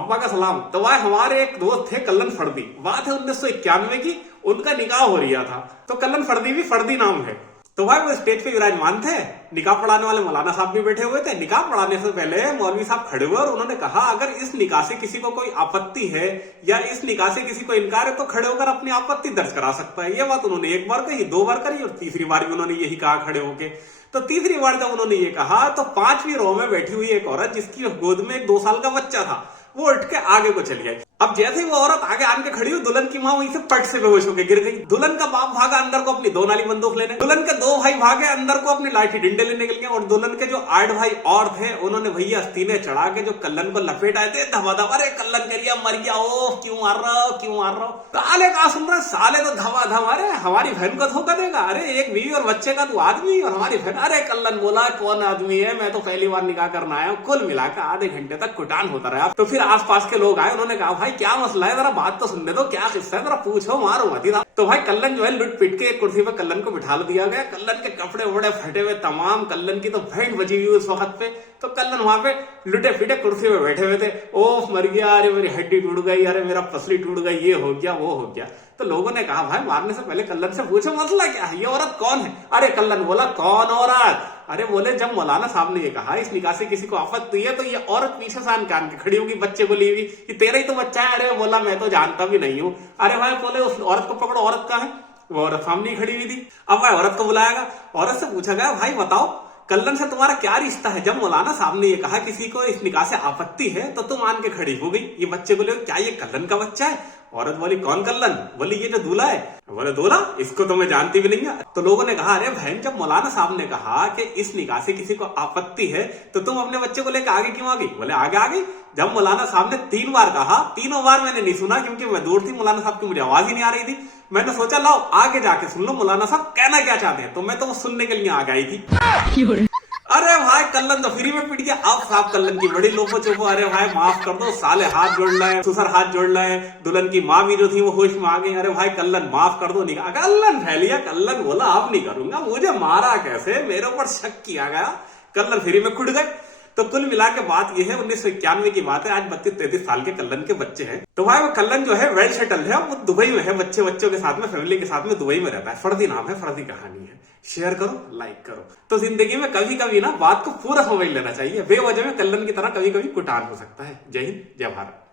अब्बा का सलाम। तो भाई हमारे एक दोस्त थे कल्लन फर्दी, बात है 1991 की, उनका निकाह हो रहा था। तो कल्लन फर्दी भी फर्दी नाम है। तो भाई वो स्टेज पे विराजमान थे, निकाह पढ़ाने वाले मौलाना साहब भी बैठे हुए थे। निकाह पढ़ाने से पहले मौलवी साहब खड़े हुए और उन्होंने कहा अगर इस निकाह से किसी को कोई आपत्ति है या इस निकाह से किसी को इनकार है तो खड़े होकर अपनी आपत्ति दर्ज करा सकता है। ये बात उन्होंने एक बार कही, 2 बार करी और तीसरी बार भी उन्होंने यही कहा खड़े होके। तो तीसरी बार जब उन्होंने ये कहा तो 5वीं रो में बैठी हुई एक औरत जिसकी गोद में एक 2 साल का बच्चा था, वो उठ के आगे को चली आई। अब जैसे ही वो औरत आगे आन के खड़ी हुई, दुल्हन की मां वहीं से पट से बेहोश होकर गिर गई। दुल्हन का बाप भागा अंदर को अपनी 2 नाली बंदूक लेने, दुल्हन के 2 भाई भागे अंदर को अपनी लाठी डंडे लेने के लिए, और दुल्हन के जो 8 भाई और थे उन्होंने भैया अस्तीने चढ़ा के जो कल्लन को लपेट आए थे, धमाधम, अरे कल्लन करिया मर गया, ओ क्यों मार रहा हो, क्यों मार रहा हो। साले कहा सुन रहे, साले तो धमाधम, अरे हमारी बहन को धोखा देगा, अरे एक बीवी और बच्चे का तू आदमी और हमारी बहन। अरे कल्लन बोला कौन आदमी है, मैं तो पहली बार निकाह करना आया हूं। कुल मिलाकर आधे घंटे तक कुटान होता रहा। तो फिर आसपास के लोग आए, उन्होंने कहा भाई क्या मसला है, बात तो सुनने दो, क्या किस्सा है, जरा पूछो, मारो मत ही। तो भाई कल्लन जो है लुट पिट के एक कुर्सी पे कल्लन को बिठा दिया गया। कल्लन के कपड़े वपड़े फटे हुए तमाम, कल्लन की तो भेंट बची हुई उस वक्त पे। तो कल्लन वहां पे लुटे फिटे कुर्सी पे बैठे हुए थे। ओह मर गया, अरे मेरी हड्डी टूट गई, अरे मेरा पसली टूट गई, ये हो गया वो हो गया। तो लोगों ने कहा भाई मारने से पहले कल्लन से पूछो मसला क्या है, ये औरत कौन है। अरे कल्लन बोला कौन औरत, अरे बोले जब मौलाना साहब ने ये कहा इस निकाह से किसी को आपत्ति है तो ये औरत पीछे से कान के खड़ी होगी बच्चे को ली हुई कि तेरा ही तो बच्चा है। अरे बोला मैं तो जानता भी नहीं हूँ। अरे भाई बोले उस औरत को पकड़ो, औरत कहाँ है। वो औरत सामने खड़ी हुई थी। अब भाई औरत को बुलाया गया, औरत से पूछा गया भाई बताओ कल्लन से तुम्हारा क्या रिश्ता है। जब मौलाना साहब ने ये कहा किसी को इस निकाह से आपत्ति है तो तुम आन के खड़ी हो गई, ये बच्चे को ले, क्या ये कल्लन का बच्चा है। औरत बोली कौन कल्लन, बोली ये जो दूल्हा है। बोले दूल्हा, इसको तो मैं जानती भी नहीं है। तो लोगों ने कहा अरे बहन जब मौलाना साहब ने कहा कि इस निकाह से किसी को आपत्ति है तो तुम अपने बच्चे को लेकर आगे क्यों आ गई। बोले आगे आ गई, जब मौलाना साहब ने 3 बार कहा, तीनों बार मैंने नहीं सुना क्योंकि मैं दूर थी, मौलाना साहब की मुझे आवाज ही नहीं आ रही थी। मैंने सोचा लाओ आगे जाके सुन लो मौलाना साहब कहना क्या चाहते हैं, तो मैं तो वो सुनने के लिए आ गई थी। अरे भाई कल्लन तो फ्री में पिट गया। अब साहब कल्लन की बड़ी लोपो चोपो, अरे भाई माफ कर दो, साले हाथ जोड़ लाए, ससुर हाथ जोड़ लाए, दुल्हन की माँ भी जो थी वो होश में आ गई। अरे भाई कल्लन माफ कर दो, निकाह कल्लन फैलिया। कल्लन बोला अब नहीं करूंगा, मुझे मारा कैसे, मेरे ऊपर शक किया गया। कल्लन फ्री में खुट गए। तो कुल मिला के बात यह है 1991 की बात है, आज 32-33 साल के कल्लन के बच्चे हैं। तो भाई वो कल्लन जो है वेल सेटल है, वो दुबई में है, बच्चों के साथ में, फैमिली के साथ में दुबई में रहता है। फर्दी नाम है, फर्दी कहानी है। शेयर करो, लाइक करो। तो जिंदगी में कभी कभी ना बात को पूरा समझ लेना चाहिए, बेवजह में कल्लन की तरह कभी कभी कुटान हो सकता है। जय हिंद, जय भारत।